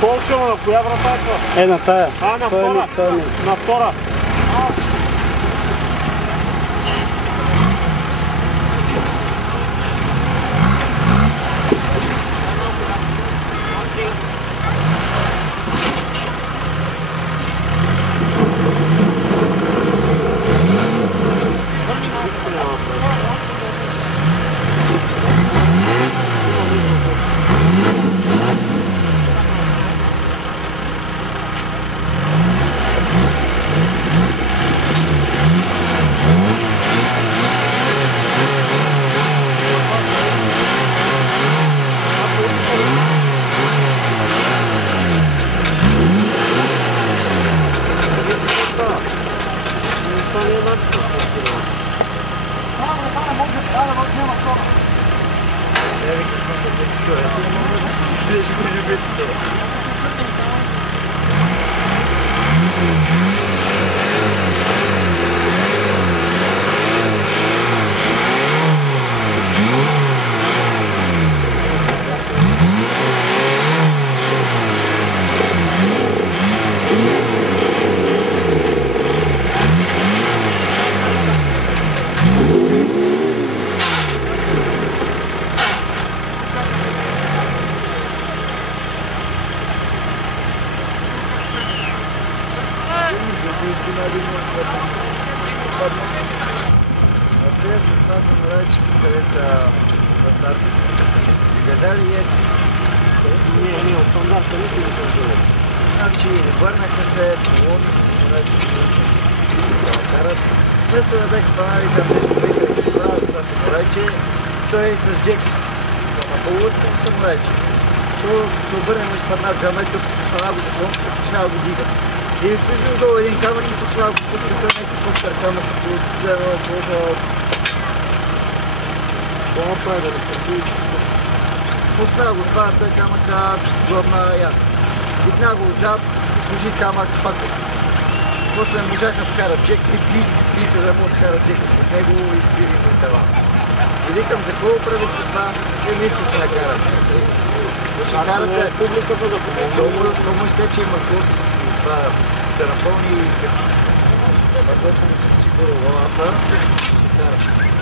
Колко на коя врата е това? Е, на тая. А, на втора. На втора. Значи върнаха се колони, вместо да беха панали там да правят това самолече, той е с джек на българско самолече. То се обърне на спадна джамета, спадна го закон, починава го дига. И служил долу един камък и починава го пуската някакъв по-стар камък, като взема сложа. Това прави да не стърпи. Пусна го това, той камъка главна яд. Дигна го отзад, служи камък, пак. После не можаха да вкарат джек, би се да му вкарат джек от него и скриви му това. И викам, за какво правите това? Вие не искате да карате. Ще карате публиката да помогне. Тому изтече и маслото. Това се напълни и маслото му се чипа до главата. Ще карате.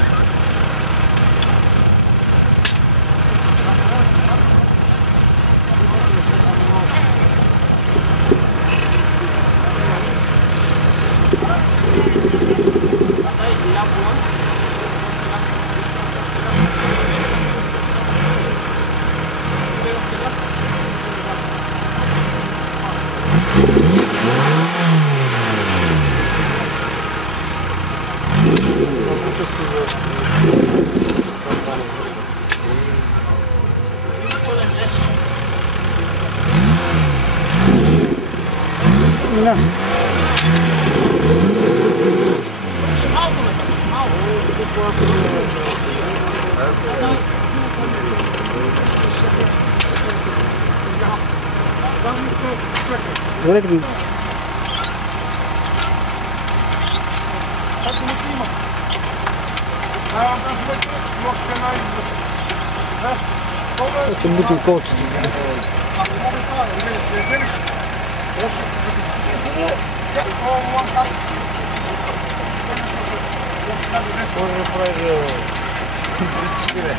Да. Добре, къде? Ще бутим колче.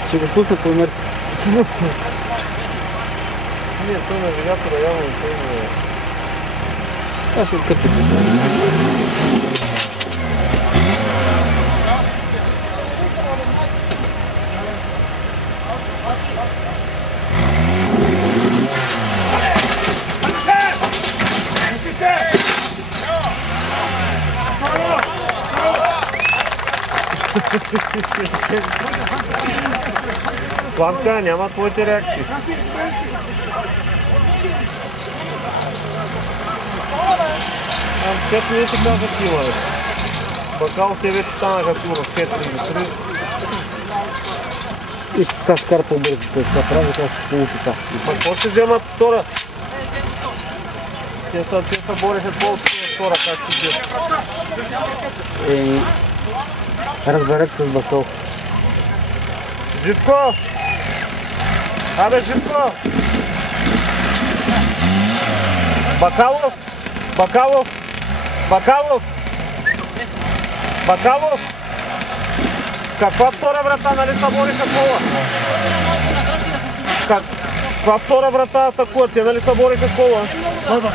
Ще го пусна по инерция. Не, той навигатора явно и той не е. Аз ще откъпя. Пламка, няма твоите реакции. Пет минути казах има. Бакал те вече станаха тура. 5 минути. И сега ще кара по-бързо, това прави, това ще получи така. Какво ще вземат втора? Те се бориха по-скоро втора, как ти Еми, разберете се с Бакал. Живко! Абе, Живко! Бакалов! Бакалов! Бакалов! Бакалов! Каква втора врата, нали се бориха кола? Каква втора врата атакува? Те нали се бориха кола? Баба.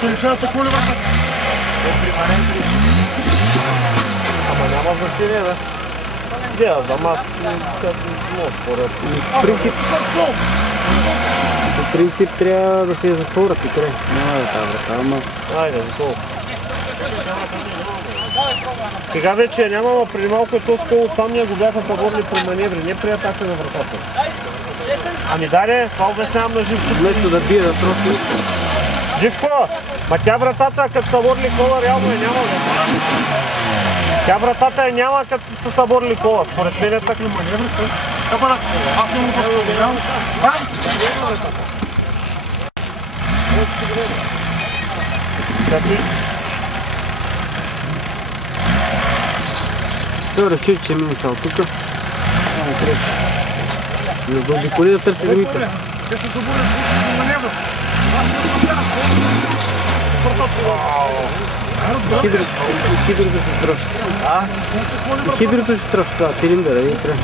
Те не са атакували врата. Ама няма значение, бе. Дея, ама аз много според. По принцип трябва да се затворят и край. Няма да тази врата, ама... Айде, готово. Сега вече няма, но преди малко е то сколо сам ние го бяха съборили при маневри, не при атака на вратата. Ами даре, това обяснявам на Живко. Вместо да бие да троши. Живко! Ма тя вратата, като съборили кола, реално е няма. Тя вратата е няма, като са съборили кола. Според мен е така. Аз съм го поставил. Той реши, че мине са от тука. За да обиколи да търси другите. Те са заборили с маневра. Хидрото ще строши. Хидрото ще строши това, цилиндъра и трябва.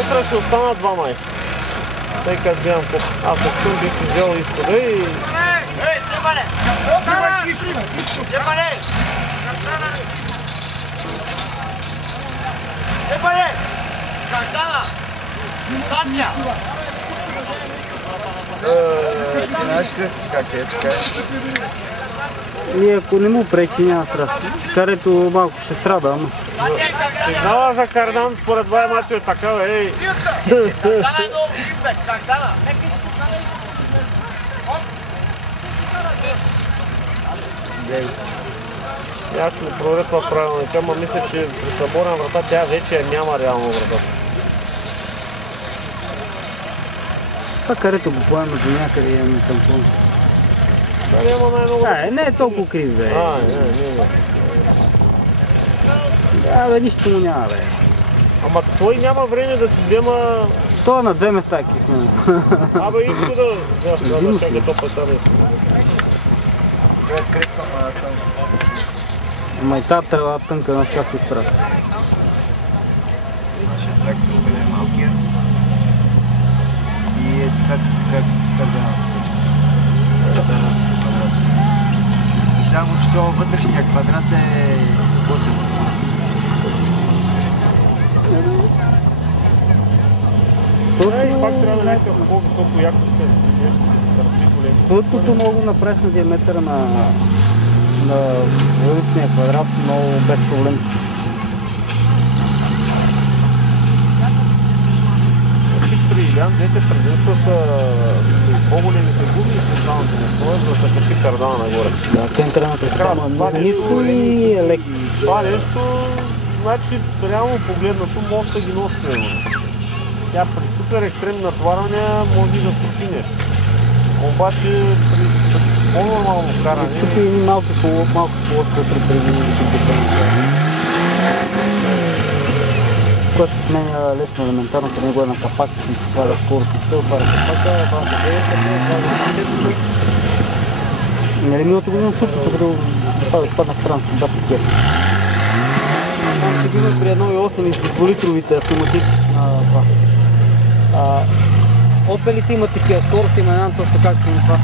Утре ще останат два май. Тъй като гледам колко. Аз също бих си взел изхода и... Ей, Степане! Степане! Степане! Картана! Сатя! Ти знаеш как е така? И ако не му пречи, няма страшно. Карето малко ще страда, ама. Сигнала за кардан според два мачо е такъв, ей. Картана е много гимбек! Картана! Я ще го проверя това правилника, ама мисля, че при съборна врата тя вече няма реално врата. Това карето го поема до някъде и не съм помня. Дали има най-много... Не е толкова крив, бе. Не. Да, бе, нищо му няма, бе. Ама той няма време да си взема... Това е на две места кихме. Абе, иска да чака то пътане. Това е крипта, ама аз съм... Ама и тази трава тънка на сега се изпрати. Нашия трактор е малкия. И е така как да написам. Само, че това вътрешния квадрат е готин. Пак трябва да някакъв по-високо якост е. Плъткото мога да направиш на диаметъра на външния квадрат, много без проблем. При Илян двете предимства са по-големите гуми и централната настроя, за да се качи кардана нагоре. Да, центърната е ниско и е леко. Това нещо, значи реално погледнато може да ги носи. Тя при супер екстремни натоварвания може и да струши нещо. Обаче при по-нормално каране... Чупи едни малки полоски вътре преди когато се сменя лесно елементарно, при него е на капак и се сваля скорото. Той отваря капака, това се гледа, нали миналата година чупи, като изпаднах в транспорт, да пикет. Там ще ги при 1.8 и с 2-литровите автоматики на това. Опелите имат такива скорости, има една точно как се на това.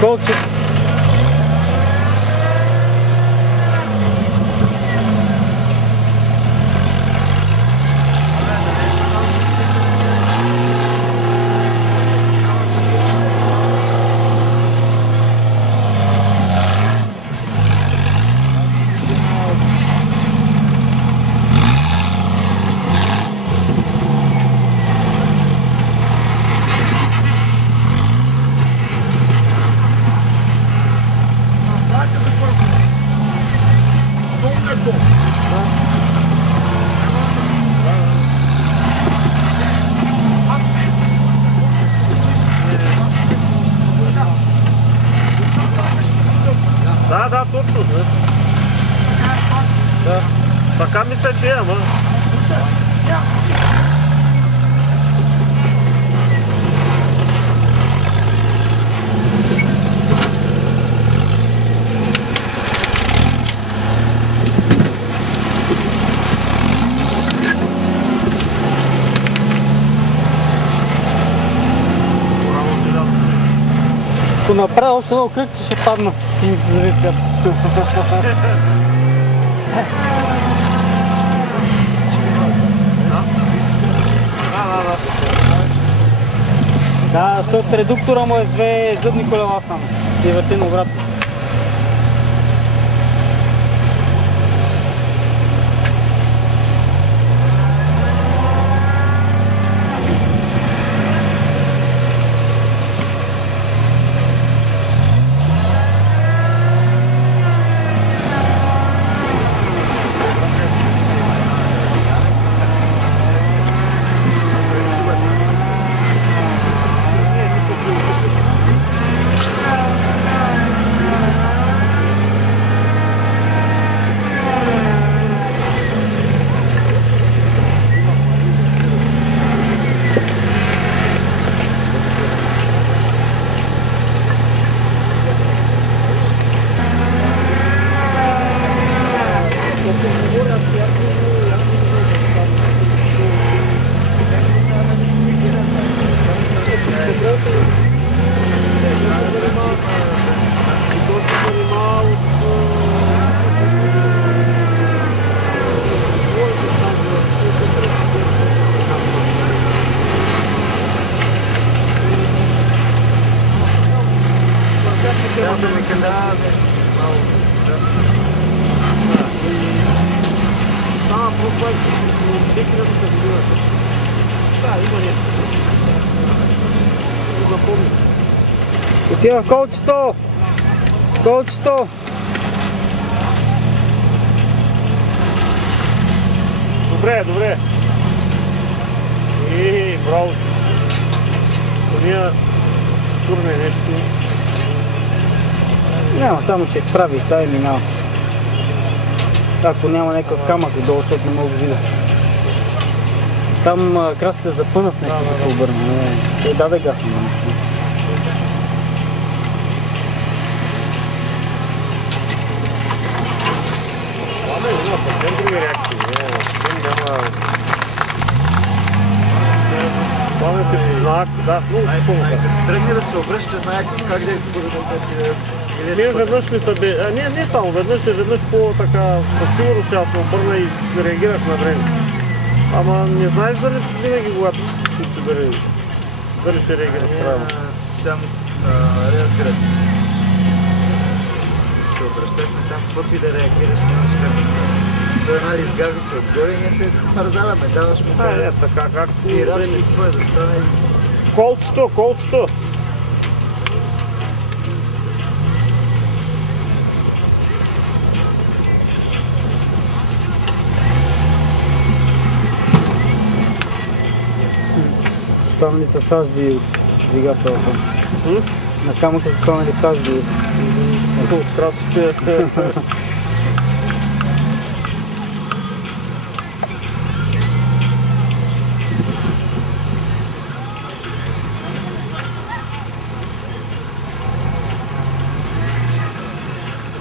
Колче. Да, точно. Да. Така мисля, че е, ама. Ако направя още едно кръг, ще падна и ми се зависят. Да, защото редуктора му е с две зъбни колела само и върти на обратно. Трябва да ми каза нещо малко. Става просто техниката година. Да, има нещо. Да запомни. Отива в колчето! Колчето! Добре. Браво. Тония турне нещо. Няма, само ще изправи сега и минава. Ако няма някакъв камък отдолу, защото не мога да видя. Там краси се запънат някакво да се обърне. Той даде газ на нещо. Ладно, има съвсем други реакции. Няма... Това се познават, да, много хубаво. Тръгни да се обръща, знае как да бъде да Не, веднъж ми са не само веднъж по-така със сигурност ще аз се обърна и реагирах на време. Ама не знаеш дали винаги когато дали ще реагираш правилно. Там реагират. Ще обръщаш на там, каквото и да реагираш, нямаш как да стане. Той една изгаждат се отгоре и ние се парзаваме, даваш му Не, така както... и рачки, какво е да стане. Колчето! Там ли са сажди от двигателата? На камъка са станали сажди от красите.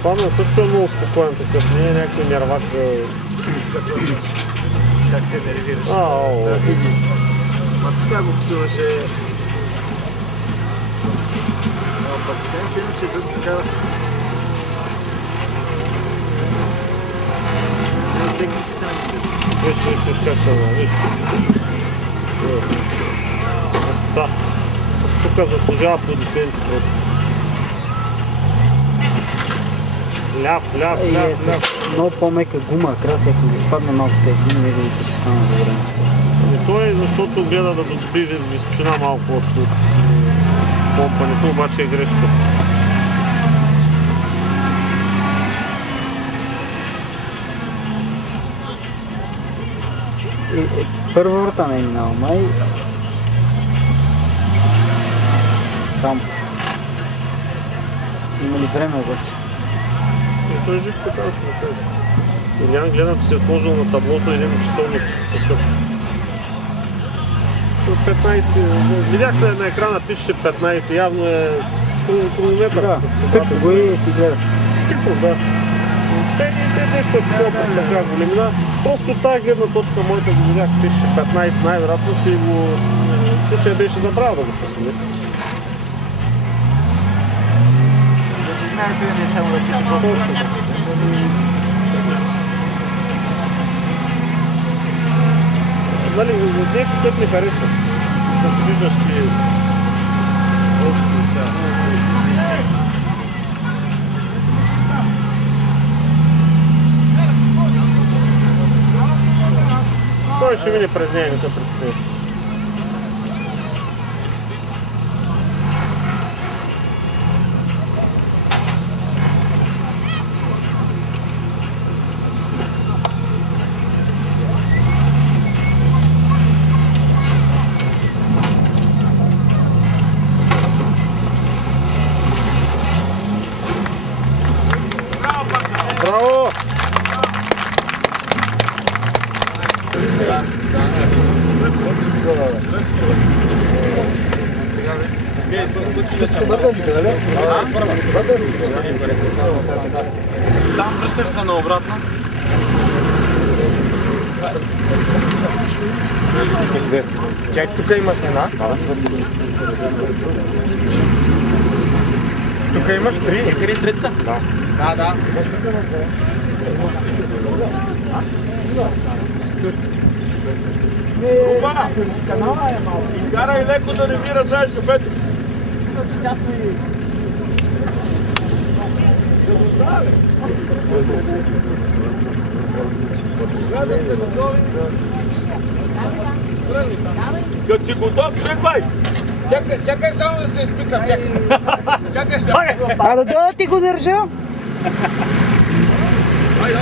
Пана също е много спокоен такъв, не е някакви нервак да... Как се нервираш? Да, ма така го псуваше. пък че имаше да така. Виж как стана, виж. Да. Тук заслужава аплодисменти просто. Ляв. Много по-мека гума, краси, ако ги спадне малко тези гуми, неговите ще стана за време. Той защото гледа да добие височина малко още от помпането, обаче е грешка. Първа врата не е минала, май. Сам. Има ли време обаче? Той е жив така ще го кажа. Илян гледам, че се е сложил на таблото един учителник такъв. 15, видяхте на екрана пише 15, явно е хронометър. Да, църква го и си гледа. Цифра, да. Те нещо е така големина. Просто от тази гледна точка моята го видях, пише 15, най-вероятно си го... случай беше забрал да го посуне. Да си знаете, не е само да си такова. Нали, нещо тъп ми харесва. Да си виждаш ти... Той ще мине през нея, не се представи. Браво! Там връщаш се наобратно. Чай, тук имаш една. Тук имаш три. Екари третата? Да. Руба! Карай леко да не ми раздаеш кафето. Като си готов, тръгвай! Чакай само да се изпикам, чакай само. А да дойда ти го държа? Ай.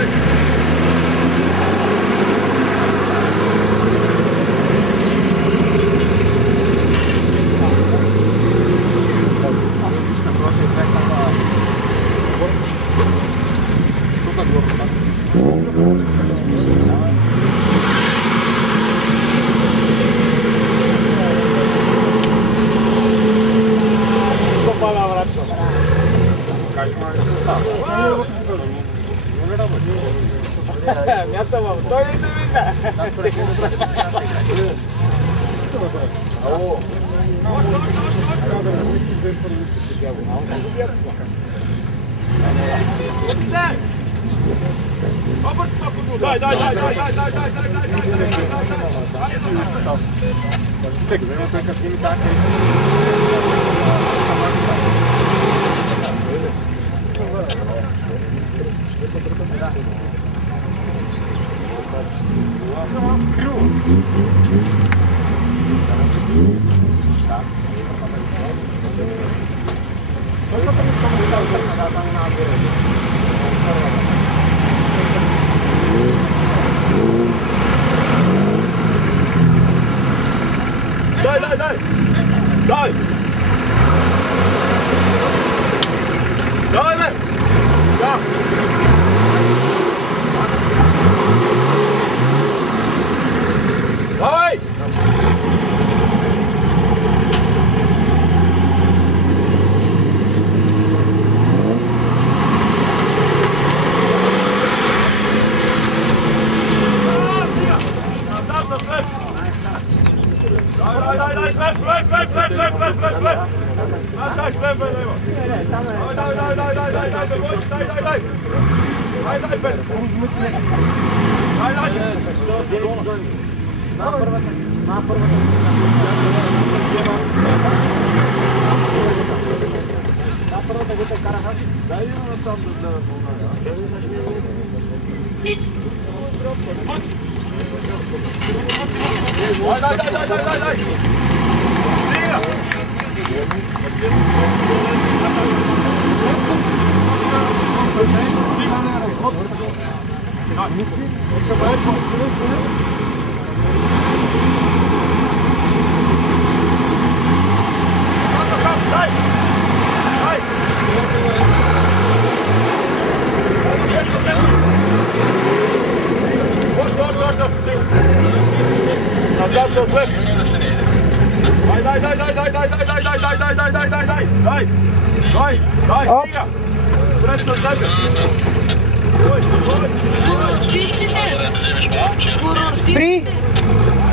Дай! Давай, бе! Да! Давай! Дай, след!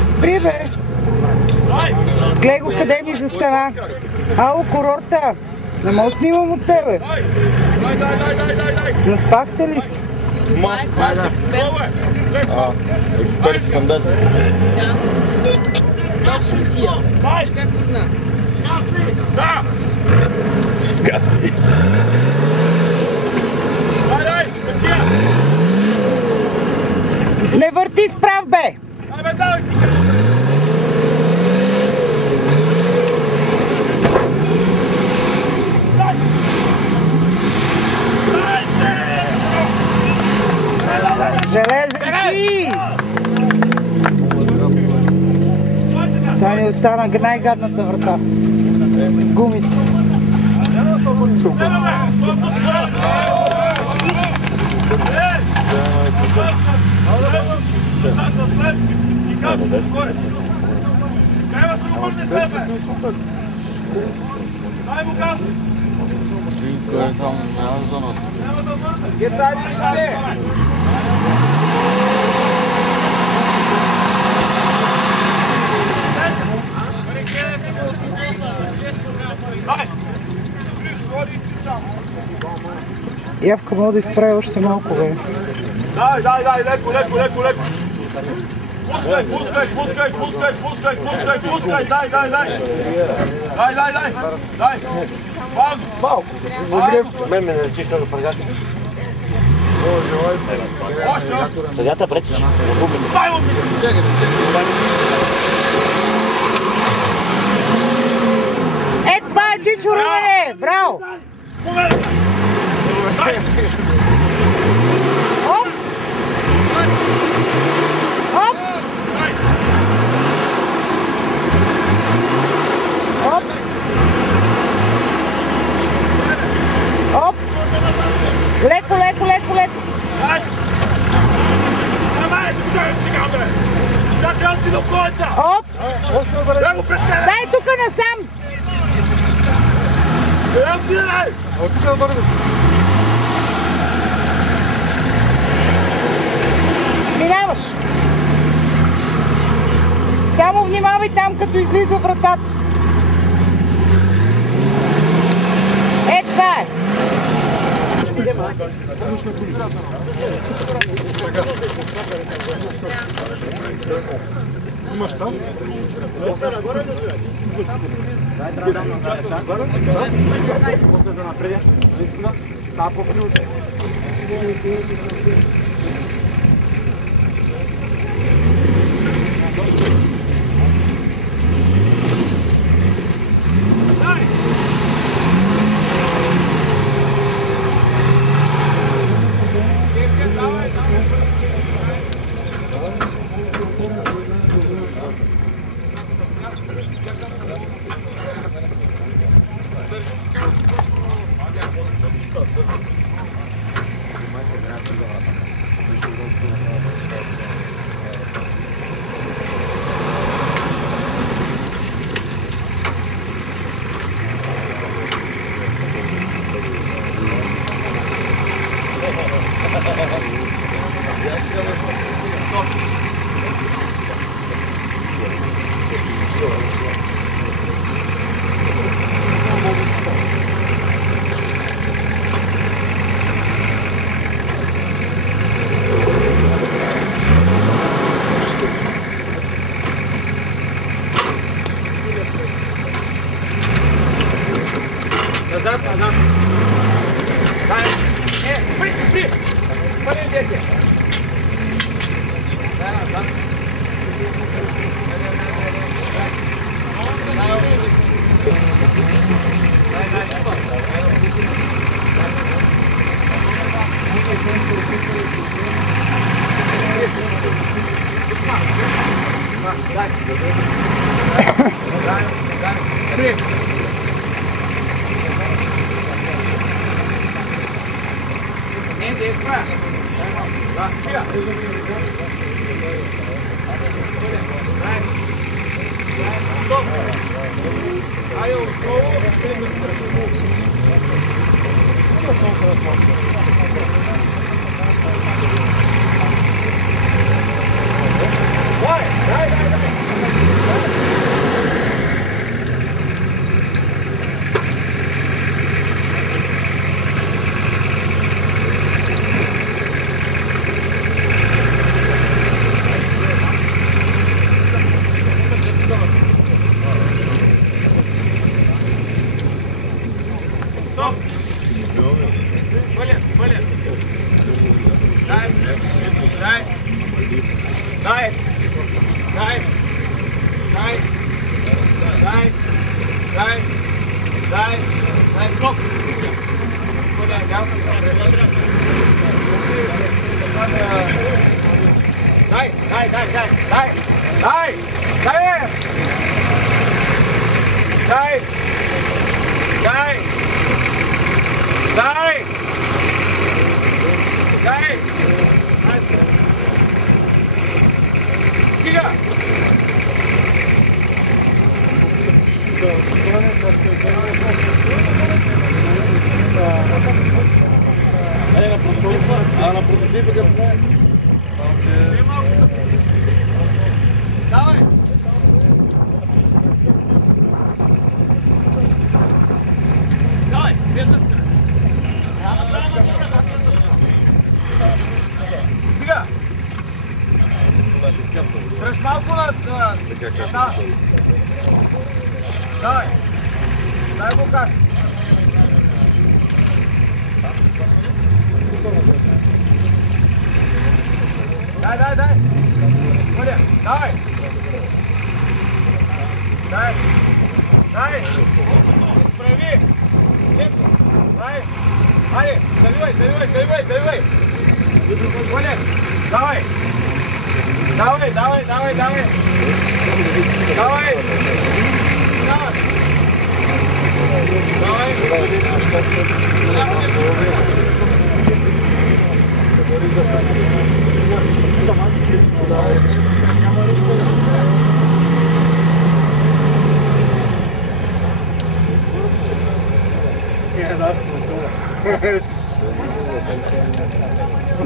Спри, бе! Гледай го къде ми застана. Ало, курорта! Не мога да снимам от тебе. Наспахте ли си? Това е клас експерт. Експерт стандарт. Да. Точно тия. Как го знам? Да! Гасни. Дай, печия! Не върти справ, бе! Абе, давай ти! Железен си! Сега ни остана най-гадната врата. С гумите. Явка мога да изправя още малко, бе. Дай, леко. Пускай, дай. Дай. Малко. Мен ме наречиха да прегаш. Съдята пречиш. Е, това е Чичо Румене! Браво! Оп! Оп! Оп! Оп! Леко! Оп! Дай тук насам! Минаваш! Само внимавай там, като излиза вратата. Е, това е! Имаш таз? Пали 10.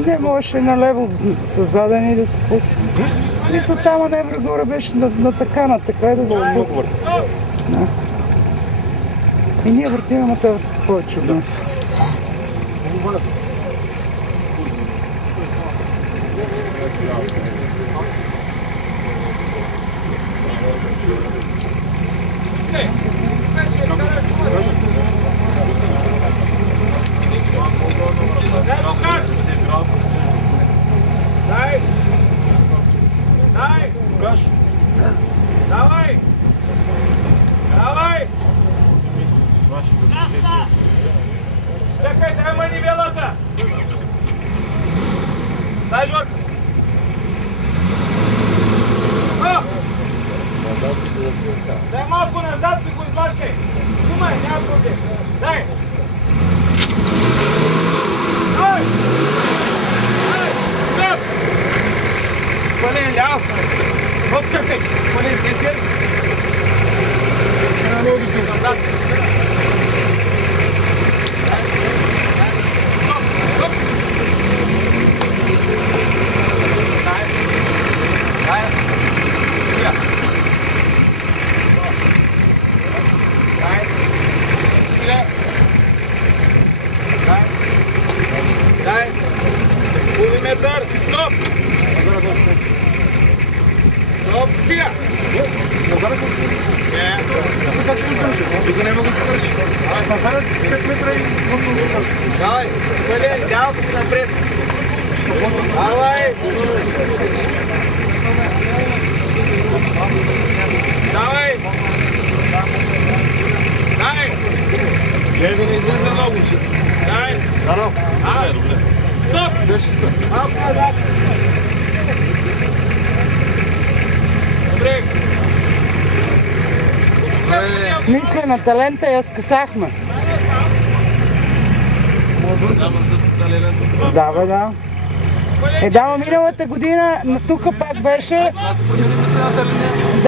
Не можеше налево с задени да се пусне. В смисъл там маневра горе беше на така и да се пусне. Да. И ние въртим, ама те повече от нас. Чакай, дай манивелата! Дай, Жорка! Дай малко назад и го излашкай! Снимай, няма проблем! Дай! Дай! Дай! Стоп! Пълен ляв! Хоп, чакай! Пълен десен! Ще налогите назад! Метър, стоп! Стоп, стига! Давай, пълен, дял напред! Давай! Давай! Дай! Гледай да не излезе много ще. Дай! Здраво! Стоп! Малко назад! Добре! Мисля на талента я скъсахме. Да, бе, да. Да, миналата година тук пак беше